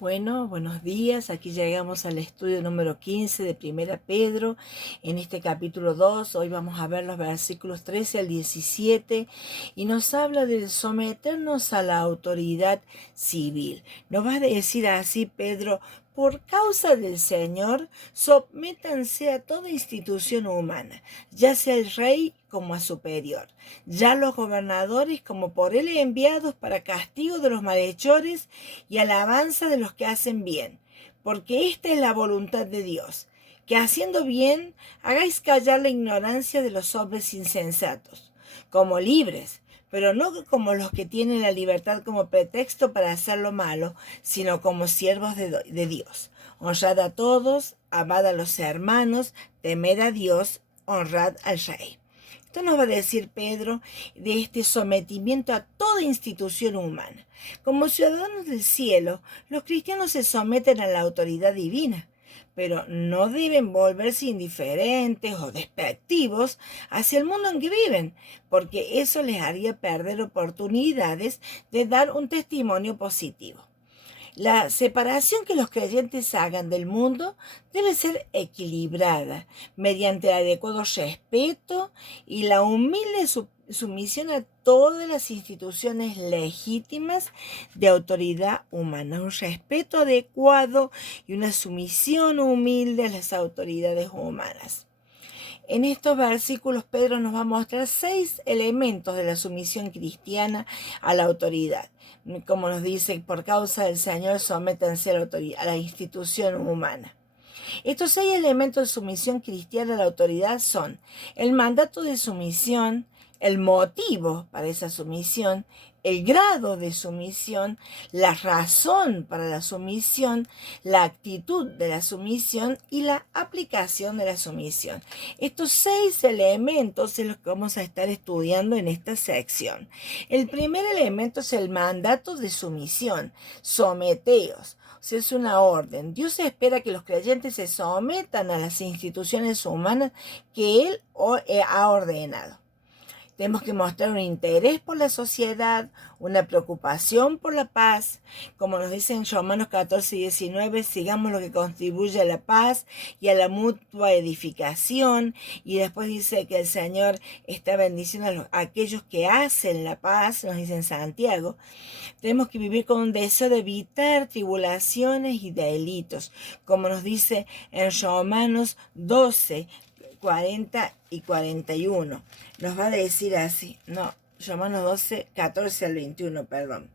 Bueno, buenos días. Aquí llegamos al estudio número 15 de Primera Pedro. En este capítulo 2, hoy vamos a ver los versículos 13 al 17 y nos habla de someternos a la autoridad civil. Nos va a decir así Pedro: por causa del Señor, sométanse a toda institución humana, ya sea el rey como a superior, ya los gobernadores como por él enviados para castigo de los malhechores y alabanza de los que hacen bien, porque esta es la voluntad de Dios, que haciendo bien hagáis callar la ignorancia de los hombres insensatos, como libres, pero no como los que tienen la libertad como pretexto para hacer lo malo, sino como siervos de Dios. Honrad a todos, amad a los hermanos, temed a Dios, honrad al Rey. Esto nos va a decir Pedro de este sometimiento a toda institución humana. Como ciudadanos del cielo, los cristianos se someten a la autoridad divina, pero no deben volverse indiferentes o despectivos hacia el mundo en que viven, porque eso les haría perder oportunidades de dar un testimonio positivo. La separación que los creyentes hagan del mundo debe ser equilibrada mediante el adecuado respeto y la humilde sumisión a todas las instituciones legítimas de autoridad humana, un respeto adecuado y una sumisión humilde a las autoridades humanas. En estos versículos Pedro nos va a mostrar 6 elementos de la sumisión cristiana a la autoridad. Como nos dice, por causa del Señor, sométanse a la institución humana. Estos 6 elementos de sumisión cristiana a la autoridad son el mandato de sumisión, el motivo para esa sumisión, el grado de sumisión, la razón para la sumisión, la actitud de la sumisión y la aplicación de la sumisión. Estos 6 elementos son los que vamos a estar estudiando en esta sección. El primer elemento es el mandato de sumisión. Someteos. O sea, es una orden. Dios espera que los creyentes se sometan a las instituciones humanas que Él ha ordenado. Tenemos que mostrar un interés por la sociedad, una preocupación por la paz. Como nos dice en Romanos 14 y 19, sigamos lo que contribuye a la paz y a la mutua edificación. Y después dice que el Señor está bendiciendo a aquellos que hacen la paz, nos dice en Santiago. Tenemos que vivir con un deseo de evitar tribulaciones y delitos, como nos dice en Romanos 12, 40 y 41. Nos va a decir así, no, Romanos 12, 14 al 21, perdón.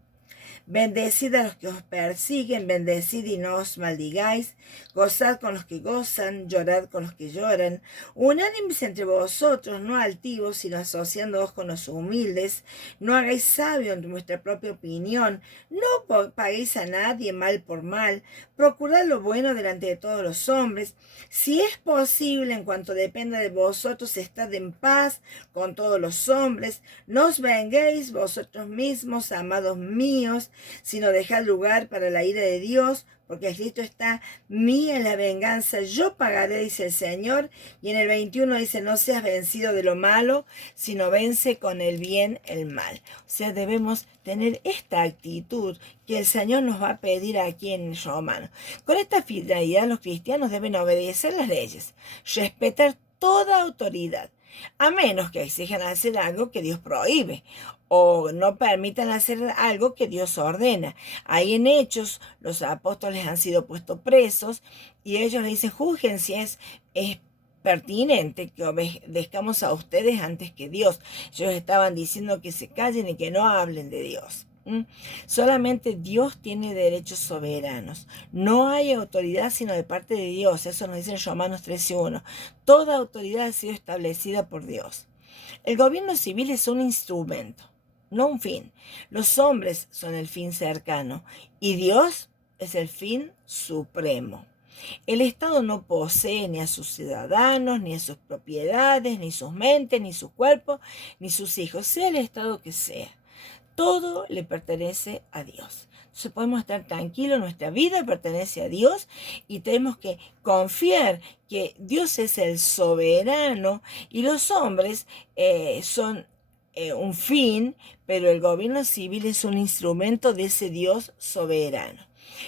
Bendecid a los que os persiguen, bendecid y no os maldigáis, gozad con los que gozan, llorad con los que lloran, unánimes entre vosotros, no altivos, sino asociándoos con los humildes, no hagáis sabio en vuestra propia opinión, no paguéis a nadie mal por mal, procurad lo bueno delante de todos los hombres, si es posible, en cuanto dependa de vosotros, estad en paz con todos los hombres, no os venguéis vosotros mismos, amados míos, sino dejad lugar para la ira de Dios, porque escrito está: mía es la venganza, yo pagaré, dice el Señor. Y en el 21 dice: no seas vencido de lo malo, sino vence con el bien el mal. O sea, debemos tener esta actitud que el Señor nos va a pedir aquí en Romanos. Con esta finalidad, los cristianos deben obedecer las leyes, respetar toda autoridad, a menos que exijan hacer algo que Dios prohíbe o no permitan hacer algo que Dios ordena. Ahí en Hechos los apóstoles han sido puestos presos y ellos le dicen: juzguen si es pertinente que obedezcamos a ustedes antes que Dios. Ellos estaban diciendo que se callen y que no hablen de Dios. Solamente Dios tiene derechos soberanos. No hay autoridad sino de parte de Dios. Eso nos dice en Romanos 13:1. Toda autoridad ha sido establecida por Dios. El gobierno civil es un instrumento, no un fin. Los hombres son el fin cercano y Dios es el fin supremo. El Estado no posee ni a sus ciudadanos, ni a sus propiedades, ni sus mentes, ni su cuerpo, ni sus hijos, sea el Estado que sea. Todo le pertenece a Dios. Entonces podemos estar tranquilos, nuestra vida pertenece a Dios y tenemos que confiar que Dios es el soberano y los hombres son un fin, pero el gobierno civil es un instrumento de ese Dios soberano.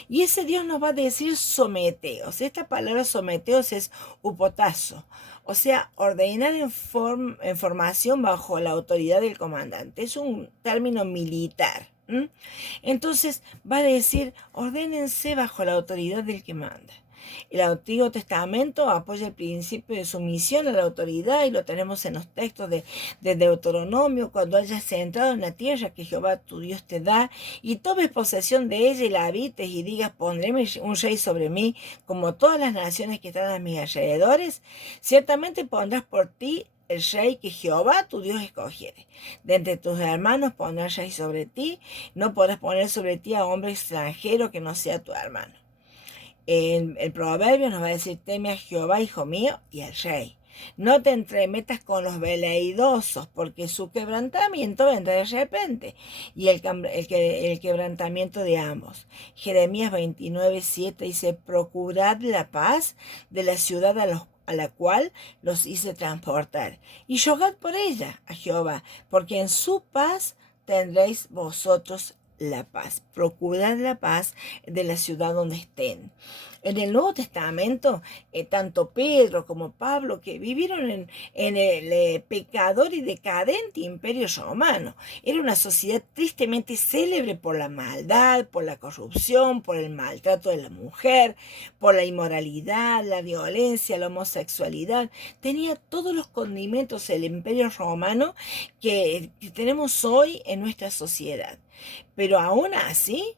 Y ese Dios nos va a decir someteos. Esta palabra someteos es upotazo, o sea, ordenar en formación bajo la autoridad del comandante. Es un término militar. Entonces va a decir, ordénense bajo la autoridad del que manda. El Antiguo Testamento apoya el principio de sumisión a la autoridad y lo tenemos en los textos de Deuteronomio: cuando hayas entrado en la tierra que Jehová tu Dios te da y tomes posesión de ella y la habites y digas, pondré un rey sobre mí como todas las naciones que están a mis alrededores, ciertamente pondrás por ti el rey que Jehová tu Dios escogiere. De entre tus hermanos pondrás rey sobre ti, no podrás poner sobre ti a hombre extranjero que no sea tu hermano. El proverbio nos va a decir, teme a Jehová, hijo mío, y al rey. No te entremetas con los veleidosos, porque su quebrantamiento vendrá de repente, y el quebrantamiento de ambos. Jeremías 29:7 dice, procurad la paz de la ciudad a la cual los hice transportar, y rogad por ella a Jehová, porque en su paz tendréis vosotros la paz. Procurad la paz de la ciudad donde estén. En el Nuevo Testamento, tanto Pedro como Pablo, que vivieron en el pecador y decadente imperio romano, era una sociedad tristemente célebre por la maldad, por la corrupción, por el maltrato de la mujer, por la inmoralidad, la violencia, la homosexualidad. Tenía todos los condimentos el imperio romano que tenemos hoy en nuestra sociedad. Pero aún así,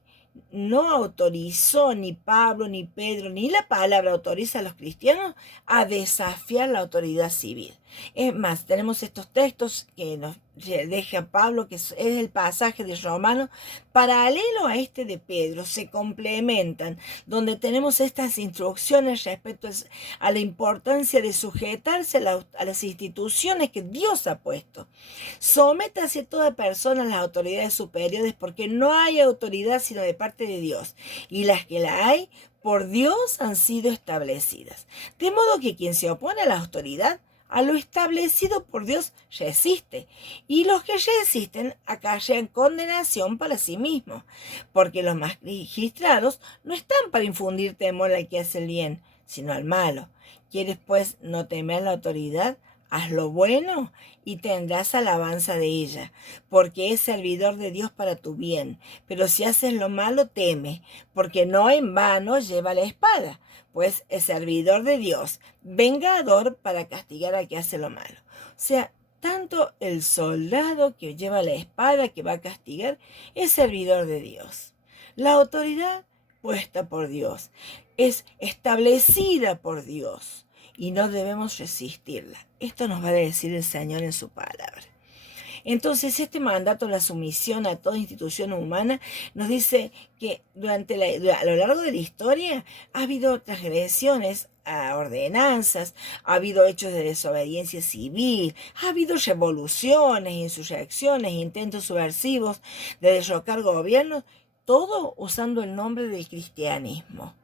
no autorizó ni Pablo, ni Pedro, ni la palabra autoriza a los cristianos a desafiar la autoridad civil. Es más, tenemos estos textos que nos deja Pablo, que es el pasaje de Romanos, paralelo a este de Pedro, se complementan, donde tenemos estas instrucciones respecto a la importancia de sujetarse a las instituciones que Dios ha puesto. Sométase toda persona a las autoridades superiores, porque no hay autoridad sino de parte de Dios, y las que la hay, por Dios han sido establecidas. De modo que quien se opone a la autoridad, a lo establecido por Dios, resiste, y los que resisten acarrean condenación para sí mismos, porque los magistrados no están para infundir temor al que hace el bien, sino al malo. ¿Quieres pues no temer la autoridad? Haz lo bueno y tendrás alabanza de ella, porque es servidor de Dios para tu bien. Pero si haces lo malo, teme, porque no en vano lleva la espada, pues es servidor de Dios, vengador para castigar al que hace lo malo. O sea, tanto el soldado que lleva la espada, que va a castigar, es servidor de Dios. La autoridad puesta por Dios es establecida por Dios, y no debemos resistirla. Esto nos va a decir el Señor en su palabra. Entonces, este mandato, la sumisión a toda institución humana, nos dice que a lo largo de la historia ha habido transgresiones a ordenanzas, ha habido hechos de desobediencia civil, ha habido revoluciones, insurrecciones, intentos subversivos de derrocar gobiernos, todo usando el nombre del cristianismo.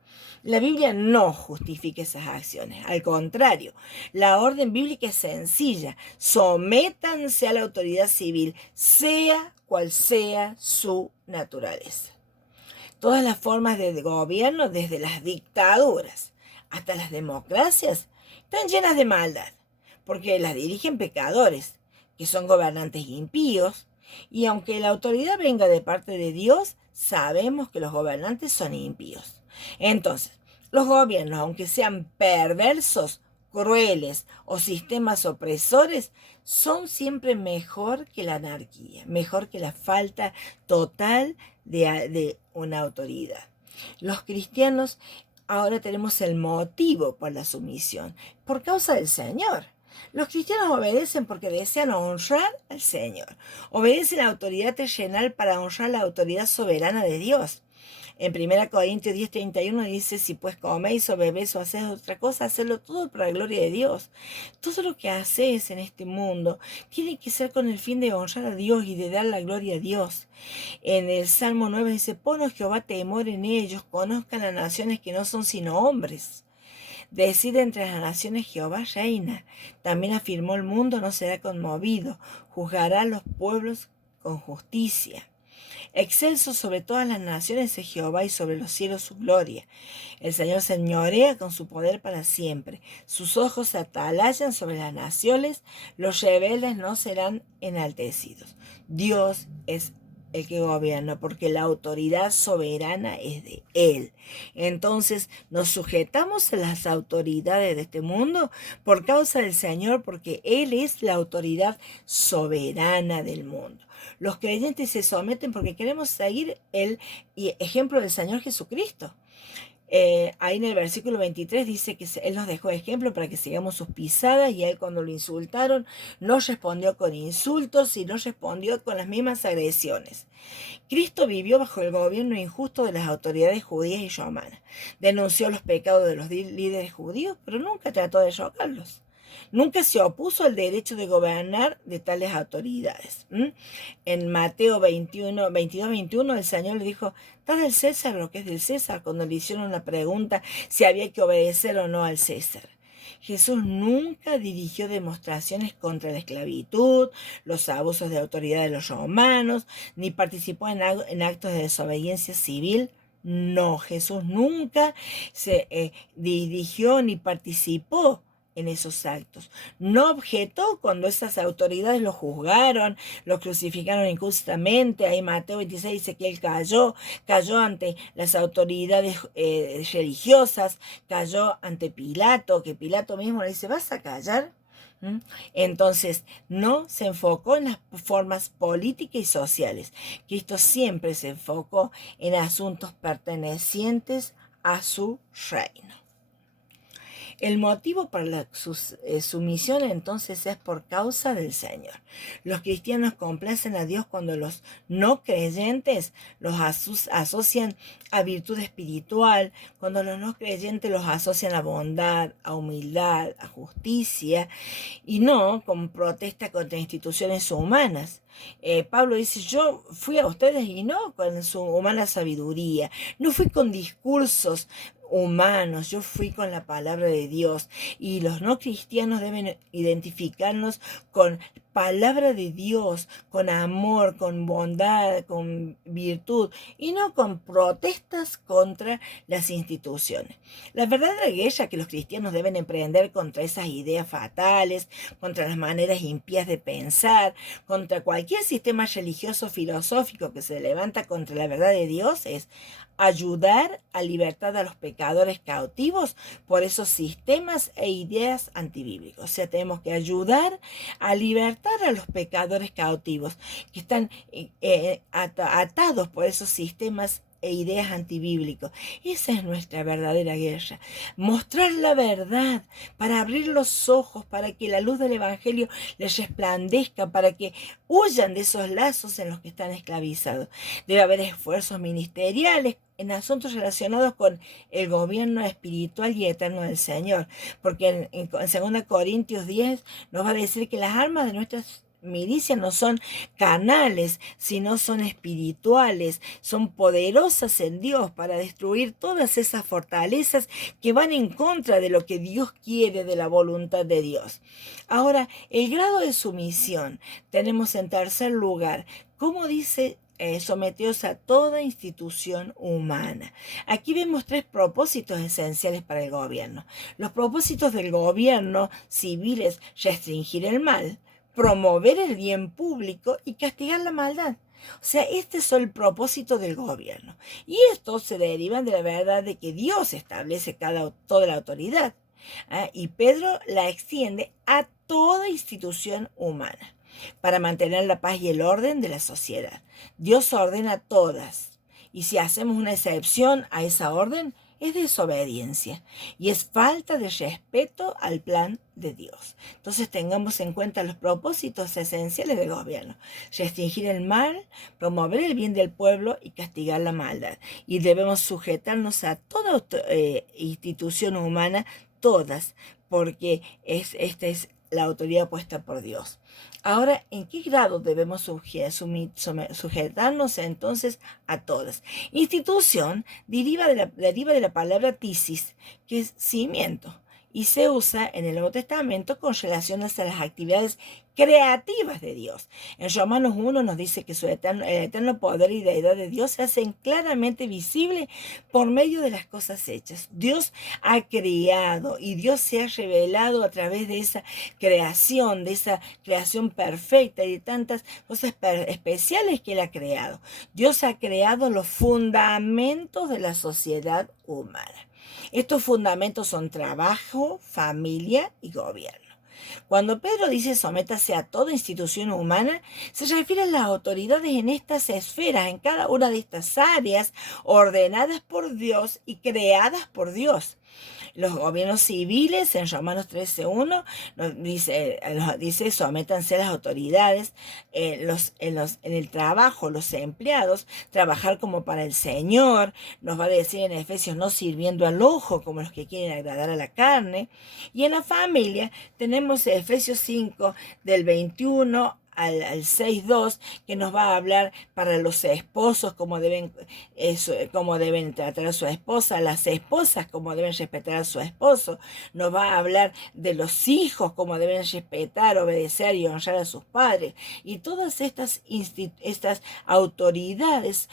La Biblia no justifica esas acciones, al contrario, la orden bíblica es sencilla: sométanse a la autoridad civil, sea cual sea su naturaleza. Todas las formas de gobierno, desde las dictaduras hasta las democracias, están llenas de maldad, porque las dirigen pecadores, que son gobernantes impíos, y aunque la autoridad venga de parte de Dios, sabemos que los gobernantes son impíos. Entonces, los gobiernos, aunque sean perversos, crueles o sistemas opresores, son siempre mejor que la anarquía, mejor que la falta total de una autoridad. Los cristianos ahora tenemos el motivo por la sumisión, por causa del Señor. Los cristianos obedecen porque desean honrar al Señor. Obedecen a la autoridad terrenal para honrar la autoridad soberana de Dios. En 1 Corintios 10:31 dice, si pues coméis o bebéis o hacéis otra cosa, hacedlo todo para la gloria de Dios. Todo lo que haces en este mundo tiene que ser con el fin de honrar a Dios y de dar la gloria a Dios. En el Salmo 9 dice, ponos Jehová temor en ellos, conozcan las naciones que no son sino hombres. Decide entre las naciones, Jehová reina. También afirmó, el mundo no será conmovido, juzgará a los pueblos con justicia. Excelso sobre todas las naciones es Jehová y sobre los cielos su gloria. El Señor señorea con su poder para siempre. Sus ojos se atalayan sobre las naciones, los rebeldes no serán enaltecidos. Dios es el que gobierna, porque la autoridad soberana es de Él. Entonces nos sujetamos a las autoridades de este mundo por causa del Señor, porque Él es la autoridad soberana del mundo. Los creyentes se someten porque queremos seguir el ejemplo del Señor Jesucristo. Ahí en el versículo 23 dice que Él nos dejó ejemplo para que sigamos sus pisadas, y Él, cuando lo insultaron, no respondió con insultos, sino respondió con las mismas agresiones. Cristo vivió bajo el gobierno injusto de las autoridades judías y romanas. Denunció los pecados de los líderes judíos, pero nunca trató de derrocarlos. Nunca se opuso al derecho de gobernar de tales autoridades. En Mateo 22-21, el Señor le dijo: dad al César lo que es del César, cuando le hicieron la pregunta si había que obedecer o no al César. Jesús nunca dirigió demostraciones contra la esclavitud, los abusos de autoridad de los romanos, ni participó en actos de desobediencia civil. No, Jesús nunca se dirigió ni participó en esos actos. No objetó cuando esas autoridades lo juzgaron, lo crucificaron injustamente. Ahí Mateo 26 dice que él cayó ante las autoridades religiosas, cayó ante Pilato, que Pilato mismo le dice: ¿vas a callar? Entonces no se enfocó en las formas políticas y sociales. Cristo siempre se enfocó en asuntos pertenecientes a su reino. El motivo para su sumisión entonces es por causa del Señor. Los cristianos complacen a Dios cuando los no creyentes los asocian a virtud espiritual, cuando los no creyentes los asocian a bondad, a humildad, a justicia, y no con protesta contra instituciones humanas. Pablo dice: yo fui a ustedes y no con su humana sabiduría, no fui con discursos humanos, yo fui con la palabra de Dios. Y los no cristianos deben identificarnos con palabra de Dios, con amor, con bondad, con virtud, y no con protestas contra las instituciones. La verdadera guerra que los cristianos deben emprender contra esas ideas fatales, contra las maneras impías de pensar, contra cualquier sistema religioso filosófico que se levanta contra la verdad de Dios, es ayudar a libertar a los pecadores cautivos por esos sistemas e ideas antibíblicos. O sea, tenemos que ayudar a libertar a los pecadores cautivos que están atados por esos sistemas e ideas antibíblicos. Esa es nuestra verdadera guerra. Mostrar la verdad para abrir los ojos, para que la luz del Evangelio les resplandezca, para que huyan de esos lazos en los que están esclavizados. Debe haber esfuerzos ministeriales en asuntos relacionados con el gobierno espiritual y eterno del Señor, porque en 2 Corintios 10 nos va a decir que las armas de nuestras milicias no son carnales, sino son espirituales, son poderosas en Dios para destruir todas esas fortalezas que van en contra de lo que Dios quiere, de la voluntad de Dios. Ahora, el grado de sumisión tenemos en tercer lugar, ¿cómo dice? Someteos a toda institución humana. Aquí vemos 3 propósitos esenciales para el gobierno. Los propósitos del gobierno civil es restringir el mal, promover el bien público y castigar la maldad. O sea, este es el propósito del gobierno. Y estos se derivan de la verdad de que Dios establece toda la autoridad. Y Pedro la extiende a toda institución humana para mantener la paz y el orden de la sociedad. Dios ordena todas, y si hacemos una excepción a esa orden, es desobediencia y es falta de respeto al plan de Dios. Entonces tengamos en cuenta los propósitos esenciales del gobierno: restringir el mal, promover el bien del pueblo y castigar la maldad. Y debemos sujetarnos a toda institución humana, todas, porque esta es la autoridad puesta por Dios. Ahora, ¿en qué grado debemos sujetarnos entonces a todas? Institución deriva de la palabra tisis, que es cimiento, y se usa en el Nuevo Testamento con relación a las actividades creativas de Dios. En Romanos 1 nos dice que el eterno poder y deidad de Dios se hacen claramente visibles por medio de las cosas hechas. Dios ha creado y Dios se ha revelado a través de esa creación perfecta y de tantas cosas especiales que Él ha creado. Dios ha creado los fundamentos de la sociedad humana. Estos fundamentos son trabajo, familia y gobierno. Cuando Pedro dice sométase a toda institución humana, se refiere a las autoridades en estas esferas, en cada una de estas áreas ordenadas por Dios y creadas por Dios. Los gobiernos civiles, en Romanos 13:1, dice sométanse a las autoridades, en el trabajo, los empleados, trabajar como para el Señor. Nos va a decir en Efesios, no sirviendo al ojo como los que quieren agradar a la carne. Y en la familia tenemos Efesios 5 del 21 al 6:2, que nos va a hablar para los esposos cómo deben tratar a su esposa, las esposas cómo deben respetar a su esposo. Nos va a hablar de los hijos cómo deben respetar, obedecer y honrar a sus padres. Y todas estas autoridades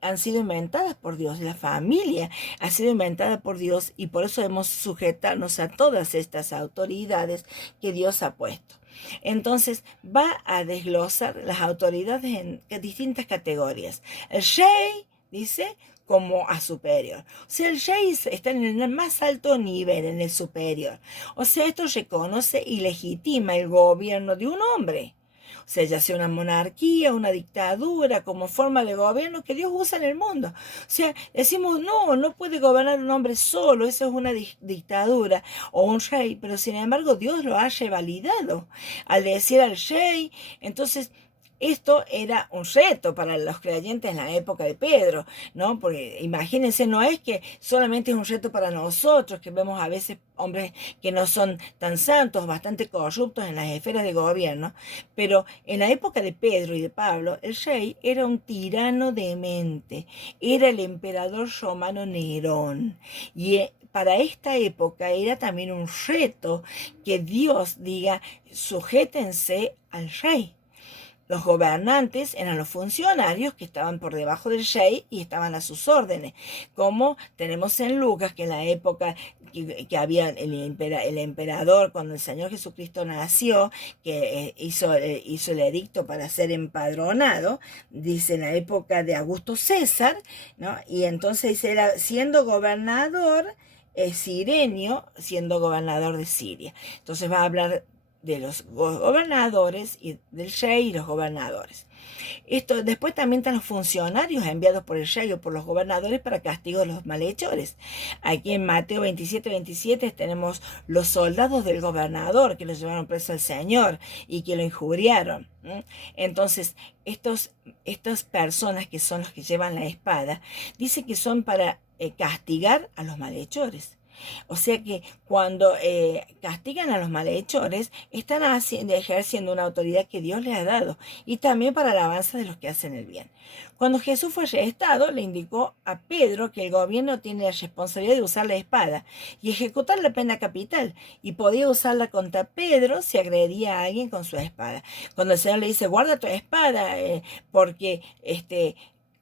han sido inventadas por Dios. La familia ha sido inventada por Dios y por eso debemos sujetarnos a todas estas autoridades que Dios ha puesto. Entonces va a desglosar las autoridades en distintas categorías. El rey, dice, como a superior. O sea, el rey está en el más alto nivel, en el superior. O sea, esto reconoce y legitima el gobierno de un hombre. O sea, ya sea una monarquía, una dictadura, como forma de gobierno que Dios usa en el mundo. O sea, decimos, no puede gobernar un hombre solo, eso es una dictadura o un rey, pero sin embargo Dios lo ha revalidado al decir al rey. Entonces, esto era un reto para los creyentes en la época de Pedro, ¿no? Porque imagínense, no es que solamente es un reto para nosotros, que vemos a veces hombres que no son tan santos, bastante corruptos en las esferas de gobierno, pero en la época de Pedro y de Pablo, el rey era un tirano demente, era el emperador romano Nerón, y para esta época era también un reto que Dios diga, sujétense al rey. Los gobernantes eran los funcionarios que estaban por debajo del rey y estaban a sus órdenes, como tenemos en Lucas, que en la época que había el emperador, cuando el Señor Jesucristo nació, que hizo el edicto para ser empadronado, dice en la época de Augusto César, ¿no? Y entonces era siendo gobernador sirenio, siendo gobernador de Siria. Entonces va a hablar de los gobernadores y del rey y los gobernadores. Después también están los funcionarios enviados por el rey o por los gobernadores para castigo de los malhechores. Aquí en Mateo 27:27 tenemos los soldados del gobernador que lo llevaron preso al Señor y que lo injuriaron. Entonces, estas personas que son los que llevan la espada, dice que son para castigar a los malhechores. O sea que cuando castigan a los malhechores, están ejerciendo una autoridad que Dios les ha dado y también para la alabanza de los que hacen el bien. Cuando Jesús fue arrestado, le indicó a Pedro que el gobierno tiene la responsabilidad de usar la espada y ejecutar la pena capital, y podía usarla contra Pedro si agredía a alguien con su espada. Cuando el Señor le dice, guarda tu espada, porque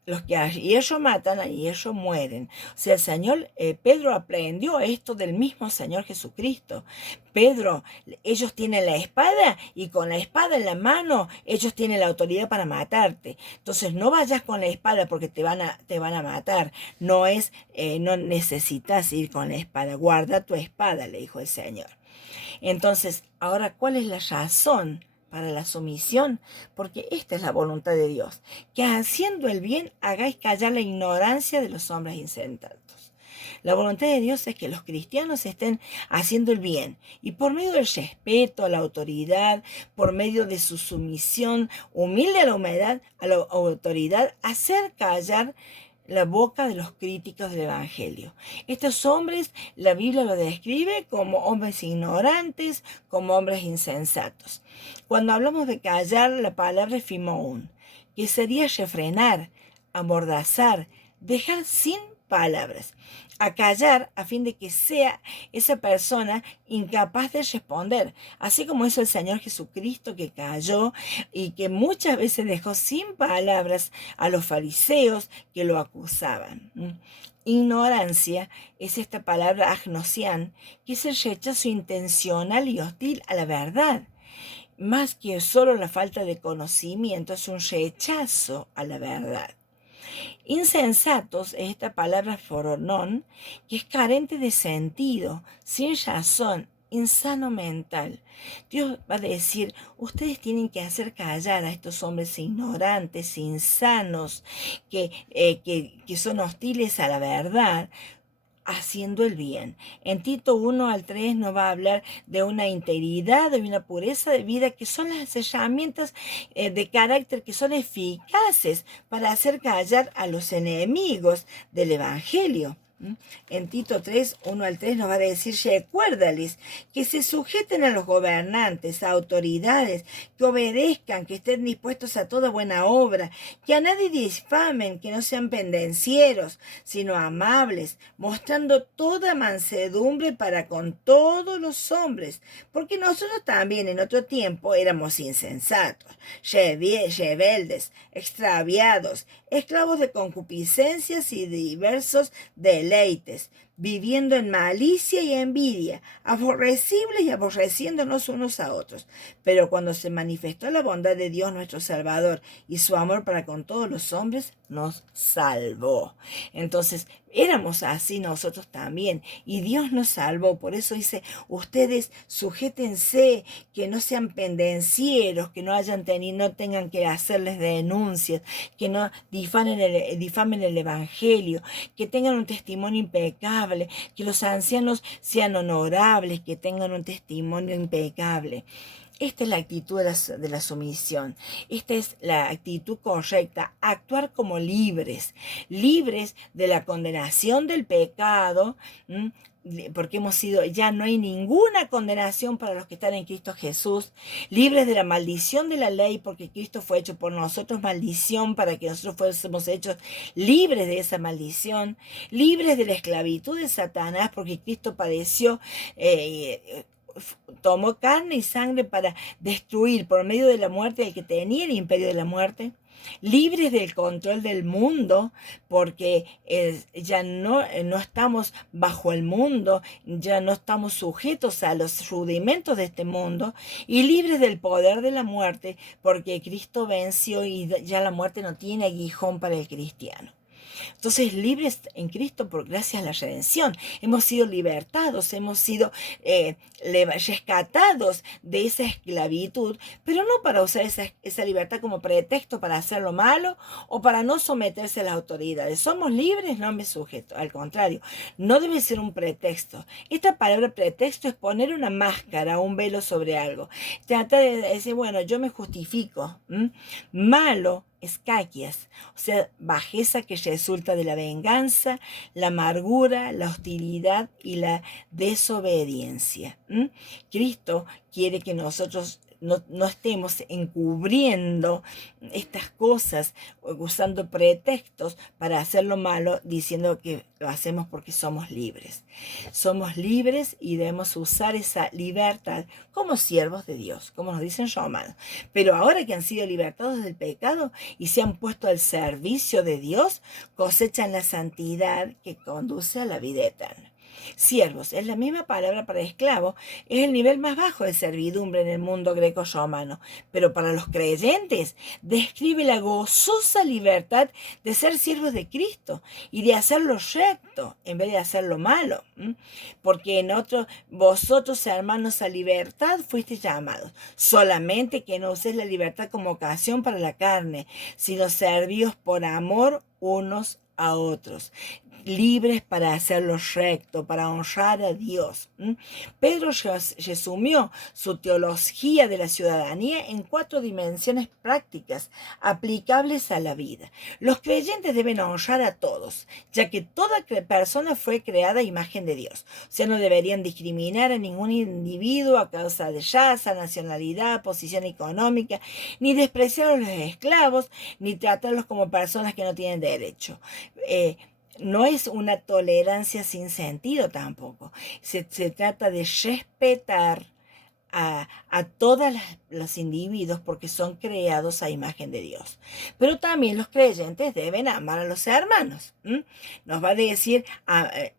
los que a hierro matan, a hierro mueren. O sea, el Señor, Pedro aprendió esto del mismo Señor Jesucristo. Pedro, ellos tienen la espada y con la espada en la mano, ellos tienen la autoridad para matarte. Entonces, no vayas con la espada porque te van a matar. No necesitas ir con la espada. Guarda tu espada, le dijo el Señor. Entonces, ahora, ¿cuál es la razón para la sumisión? Porque esta es la voluntad de Dios, que haciendo el bien hagáis callar la ignorancia de los hombres insensatos. La voluntad de Dios es que los cristianos estén haciendo el bien y por medio del respeto a la autoridad, por medio de su sumisión humilde a la autoridad, hacer callar la boca de los críticos del Evangelio. Estos hombres, la Biblia los describe como hombres ignorantes, como hombres insensatos. Cuando hablamos de callar, la palabra es phimoun, que sería refrenar, amordazar, dejar sin palabras, a callar a fin de que sea esa persona incapaz de responder, así como hizo el Señor Jesucristo, que calló y que muchas veces dejó sin palabras a los fariseos que lo acusaban. Ignorancia es esta palabra agnosian, que es el rechazo intencional y hostil a la verdad. Más que solo la falta de conocimiento, es un rechazo a la verdad. Insensatos es esta palabra foronón, que es carente de sentido, sin razón, insano mental. Dios va a decir, ustedes tienen que hacer callar a estos hombres ignorantes, insanos, que son hostiles a la verdad, haciendo el bien. En Tito 1 al 3 nos va a hablar de una integridad, de una pureza de vida, que son las herramientas de carácter que son eficaces para hacer callar a los enemigos del Evangelio. En Tito 1 al 3 nos va a decir, recuérdales que se sujeten a los gobernantes, a autoridades, que obedezcan, que estén dispuestos a toda buena obra, que a nadie difamen, que no sean pendencieros, sino amables, mostrando toda mansedumbre para con todos los hombres, porque nosotros también en otro tiempo éramos insensatos, rebeldes, extraviados, esclavos de concupiscencias y diversos deleites, viviendo en malicia y envidia, aborrecibles y aborreciéndonos unos a otros. Pero cuando se manifestó la bondad de Dios nuestro Salvador y su amor para con todos los hombres, nos salvó. Entonces, éramos así nosotros también, y Dios nos salvó. Por eso dice, ustedes sujétense, que no sean pendencieros, que no tengan que hacerles denuncias, que no difamen el Evangelio, que tengan un testimonio impecable, que los ancianos sean honorables, que tengan un testimonio impecable. Esta es la actitud de la sumisión. Esta es la actitud correcta, actuar como libres, libres de la condenación del pecado, porque ya no hay ninguna condenación para los que están en Cristo Jesús, libres de la maldición de la ley, porque Cristo fue hecho por nosotros maldición para que nosotros fuésemos hechos libres de esa maldición, libres de la esclavitud de Satanás, porque Cristo padeció, tomó carne y sangre para destruir por medio de la muerte al que tenía el imperio de la muerte, libres del control del mundo, porque ya no estamos bajo el mundo, ya no estamos sujetos a los rudimentos de este mundo, y libres del poder de la muerte, porque Cristo venció y ya la muerte no tiene aguijón para el cristiano. Entonces, libres en Cristo por gracias a la redención. Hemos sido libertados, hemos sido rescatados de esa esclavitud, pero no para usar esa libertad como pretexto para hacer lo malo o para no someterse a las autoridades. Somos libres, no me sujeto. Al contrario, no debe ser un pretexto. Esta palabra pretexto es poner una máscara, un velo sobre algo. Trata de decir, bueno, yo me justifico. Malo escaquias, o sea, bajeza que resulta de la venganza, la amargura, la hostilidad y la desobediencia. Cristo quiere que nosotros no estemos encubriendo estas cosas, usando pretextos para hacer lo malo, diciendo que lo hacemos porque somos libres. Somos libres y debemos usar esa libertad como siervos de Dios, como nos dicen Romanos. Pero ahora que han sido libertados del pecado y se han puesto al servicio de Dios, cosechan la santidad que conduce a la vida eterna. Siervos es la misma palabra para esclavo, es el nivel más bajo de servidumbre en el mundo greco-romano, pero para los creyentes describe la gozosa libertad de ser siervos de Cristo y de hacer lo recto en vez de hacer lo malo, porque vosotros, hermanos, a libertad fuisteis llamados, solamente que no uséis la libertad como ocasión para la carne, sino servíos por amor unos a otros, libres para hacer lo recto, para honrar a Dios. Pedro resumió su teología de la ciudadanía en 4 dimensiones prácticas aplicables a la vida. Los creyentes deben honrar a todos, ya que toda persona fue creada a imagen de Dios. O sea, no deberían discriminar a ningún individuo a causa de raza, nacionalidad, posición económica, ni despreciar a los esclavos, ni tratarlos como personas que no tienen derecho. no es una tolerancia sin sentido tampoco. Se trata de respetar a todos los individuos porque son creados a imagen de Dios. Pero también los creyentes deben amar a los hermanos. Nos va a decir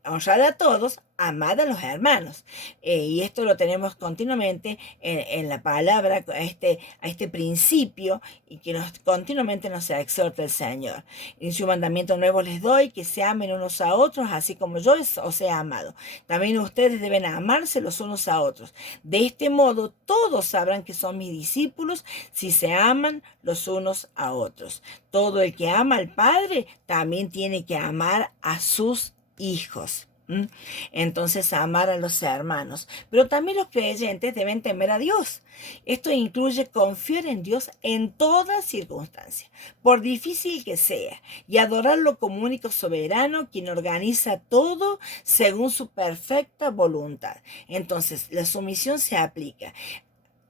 honrar a todos, amad a los hermanos. Y esto lo tenemos continuamente en la palabra, a este principio, y que continuamente nos exhorta el Señor. En su mandamiento nuevo les doy, que se amen unos a otros, así como yo os he amado. También ustedes deben amarse los unos a otros. De este modo, todos sabrán que son mis discípulos si se aman los unos a otros. Todo el que ama al Padre también tiene que amar a sus hijos. Entonces, amar a los hermanos. Pero también los creyentes deben temer a Dios. Esto incluye confiar en Dios en toda circunstancia, por difícil que sea, y adorarlo como único soberano, quien organiza todo según su perfecta voluntad. Entonces, la sumisión se aplica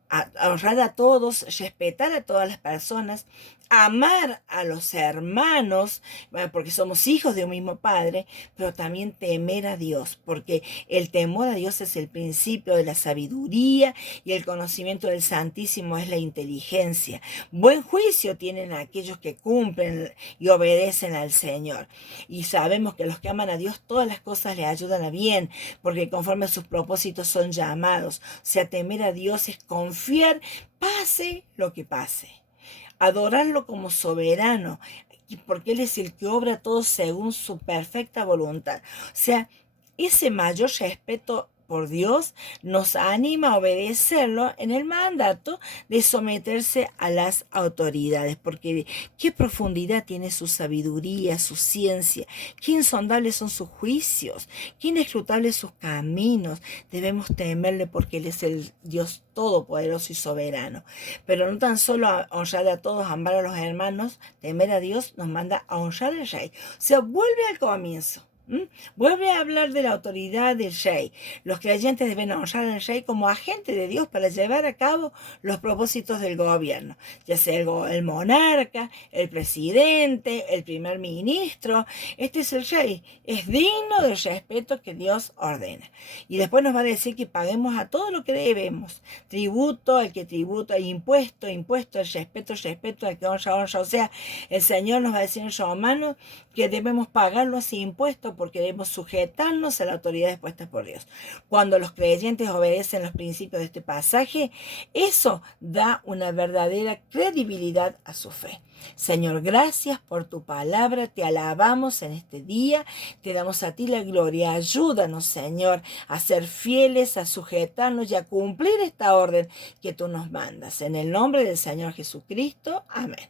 a honrar a todos, respetar a todas las personas, amar a los hermanos, porque somos hijos de un mismo Padre, pero también temer a Dios, porque el temor a Dios es el principio de la sabiduría y el conocimiento del Santísimo es la inteligencia. Buen juicio tienen aquellos que cumplen y obedecen al Señor. Y sabemos que los que aman a Dios, todas las cosas le ayudan a bien, porque conforme a sus propósitos son llamados. O sea, temer a Dios es confiar, pase lo que pase. Adorarlo como soberano, porque Él es el que obra todo según su perfecta voluntad. O sea, ese mayor respeto por Dios nos anima a obedecerlo en el mandato de someterse a las autoridades, porque qué profundidad tiene su sabiduría, su ciencia, qué insondables son sus juicios, qué inescrutables sus caminos. Debemos temerle porque Él es el Dios todopoderoso y soberano. Pero no tan solo a honrar a todos, amar a los hermanos, temer a Dios nos manda a honrar al Rey. O sea, vuelve al comienzo. Vuelve a hablar de la autoridad del rey. Los creyentes deben honrar al rey como agente de Dios para llevar a cabo los propósitos del gobierno, ya sea el monarca, el presidente, el primer ministro. Este es el rey, es digno del respeto que Dios ordena. Y después nos va a decir que paguemos a todo lo que debemos, tributo al que tributa, impuesto, el respeto al que honra. O sea, el Señor nos va a decir en Romanos que debemos pagar los impuestos porque debemos sujetarnos a las autoridades puestas por Dios. Cuando los creyentes obedecen los principios de este pasaje, eso da una verdadera credibilidad a su fe. Señor, gracias por tu palabra, te alabamos en este día, te damos a ti la gloria. Ayúdanos, Señor, a ser fieles, a sujetarnos y a cumplir esta orden que tú nos mandas. En el nombre del Señor Jesucristo, amén.